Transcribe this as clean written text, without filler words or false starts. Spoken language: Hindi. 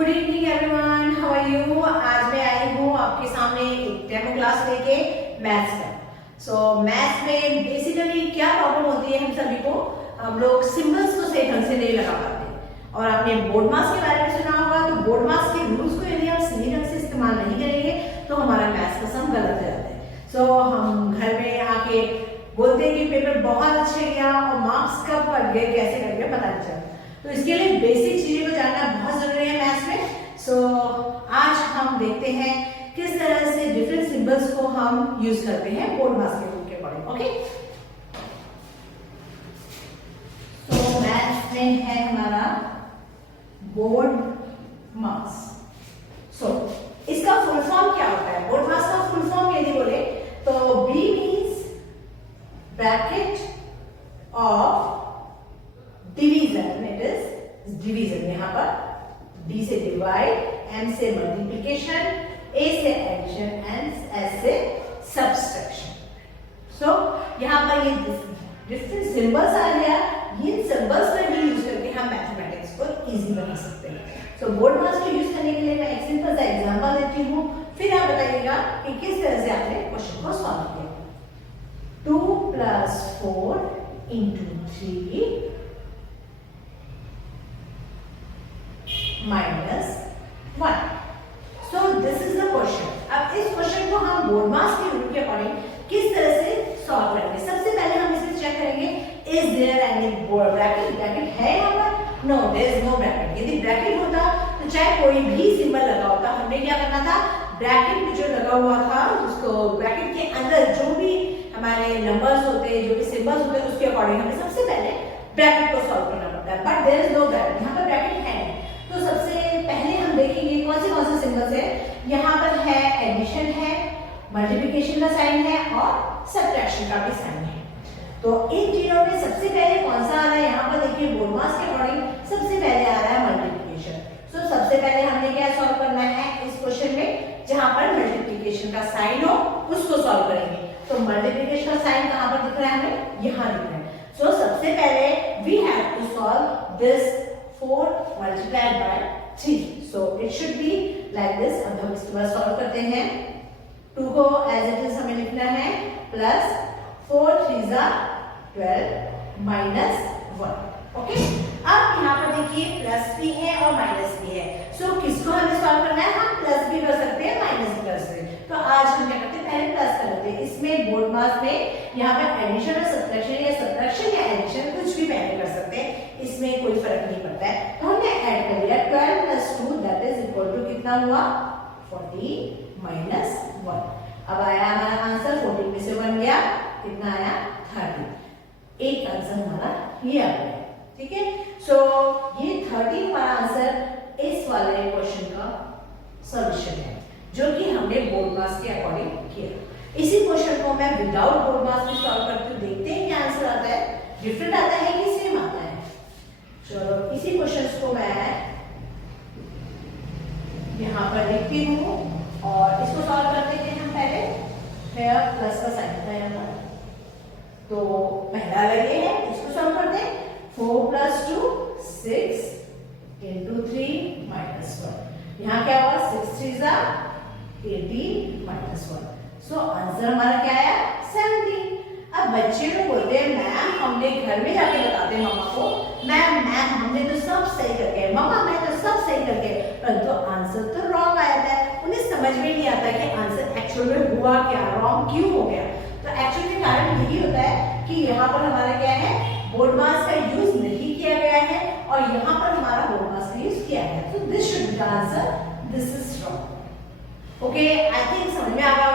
Good evening everyone, how are you. आज मैं आई हूँ आपके सामने एक डेमो क्लास लेके मैथ्स का। मैथ्स में बेसिकली क्या प्रॉब्लम होती है, हम सभी को हम लोग सिंबल्स को सही ढंग से नहीं लगा पाते। और आपने बोर्ड मास के बारे में सुना होगा, तो बोर्ड मास के रूल्स को यदि आप सही ढंग से इस्तेमाल नहीं करेंगे तो हमारा मैथ्स का सम गलत हो जाता है। हम घर में आके बोलते हैं कि पेपर बहुत अच्छे गया और मार्क्स कब कट गए, कैसे कट गए, पता नहीं चलता। तो इसके लिए बेसिक चीजें को जानना बहुत जरूरी है मैथ्स में। आज हम देखते हैं किस तरह से डिफरेंट सिंबल्स को हम यूज करते हैं बोर्ड मास के रूल के अकॉर्डिंग। ओके, तो मैथ्स में है हमारा बोर्ड मास। इसका फुल फॉर्म क्या होता है? बोर्ड मास का फुल फॉर्म यदि बोले तो B means bracket of division. It is division. यहां पर D से डिवाइड, M से मल्टीप्लिकेशन, A से एडिशन, S से सब्सट्रैक्शन। यहां पर ये डिफरेंट सिंबल्स आ गया। इन सिंबल्स का यूज करके हम मैथमेटिक्स को इजी बना सकते हैं। बोर्ड मास को यूज करने के लिए मैं एक सिंपल सा एग्जांपल देती हूं, फिर आप बताइएगा कि किस तरह से आपने क्वेश्चन को सॉल्व किया। 2 + 4 × 3 -1। This is the question. अब इस क्वेश्चन को हम बोर्ड मास के रूल के अकॉर्डिंग किस तरह से सॉल्व करेंगे? सबसे पहले हम इसे चेक करेंगे, is there any bracket? Bracket है यहाँ पर? No, there is no bracket. यदि ब्रैकेट होता तो चाहे कोई भी सिंबल लगा होता, हमने क्या करना था, ब्रैकेट में जो लगा हुआ था उसको ब्रैकेट के अंदर जो भी हमारे नंबर्स होते हैं, जो भी सिंबल्स होते हैं, उसके अकॉर्डिंग हमें सबसे पहले ब्रैकेट को सॉल्व करना पड़ता है। But there is no bracket, यहाँ पर ब्रैकेट है नहीं। तो सबसे पहले हम देखेंगे कौन से सिंबल्स है। यहाँ पर है एडिशन है, मल्टीप्लिकेशन का साइन है और सब्ट्रैक्शन का भी साइन है। तो इन तीनों में सबसे पहले कौन सा आ रहा है? यहाँ पर देखिए बोर्ड मास के अकॉर्डिंग सबसे पहले आ रहा है मल्टीप्लिकेशन। सबसे पहले हमने क्या सॉल्व करना है इस क्वेश्चन में, जहां पर मल्टीप्लिकेशन का साइन हो उसको सॉल्व करेंगे। तो मल्टीप्लिकेशन का साइन कहां पर दिख रहा है? हमें यहाँ दिख रहा है। सबसे पहले we have to solve this 4 multiplied by 3. It should be like this. अब हम इसके बाद सॉल्व करते हैं। 2 को एज इट इज हमें लिखना है प्लस 4 3 12 -1। ओके, अब यहाँ पर देखिए प्लस भी है और माइनस भी है। किसको हमें सॉल्व करना है? हम प्लस भी कर सकते हैं, माइनस भी कर सकते हैं। तो आज हम क्या करते हैं, पहले प्लस कर लेते हैं। इसमें बोर्ड मास में यहाँ पर एडिशन और सब्ट्रैक्शन या एडिशन कुछ भी पहले कर सकते हैं, इसमें कोई फर्क नहीं पड़ता है। तो हमने ऐड कर लिया 12 + 2 दैट इज इक्वल टू कितना हुआ? 40 - 1। अब आया हमारा आंसर, 40 में से 1 गया, कितना आया? 30। एक आंसर हमारा ये आ गया। ठीक है, ये 30 हमारा आंसर इस वाले क्वेश्चन का सॉल्यूशन है, जो कि हमने बोर्ड मास के अकॉर्डिंग किया। इसी क्वेश्चन को मैं विदाउट बोर्ड मास भी सॉल्व करके देखते हैं क्या आंसर आता है, डिफरेंट आता है कि सेम आता है। चलो इसी क्वेश्चन को मैं यहाँ पर लिखती हूँ और इसको सॉल्व करते हैं हम पहले। प्लस का साइन था यहाँ पर, तो पहला लगे है, इसको सॉल्व करते हैं। 4 + 2 6 × 3 -1। यहाँ क्या हुआ? 6 3 18 -1। आंसर हमारा क्या आया? 17। अब बच्चे लोग बोलते हैं मैम हमने घर में जाके बताते हैं मम्मा को, मैम हमने तो सब सही करके, मम्मा मैं तो सब सही करके, परंतु आंसर तो रॉन्ग आया था। उन्हें समझ में नहीं आता कि आंसर एक्चुअल में हुआ क्या, रॉन्ग क्यों हो गया। तो एक्चुअल में कारण यही होता है कि यहाँ पर हमारा क्या है, बोर्ड मास का यूज नहीं किया गया है और यहाँ पर हमारा बोर्ड मास का यूज किया है। तो this should be the answer, this is wrong. Okay, I think समझ में आ गया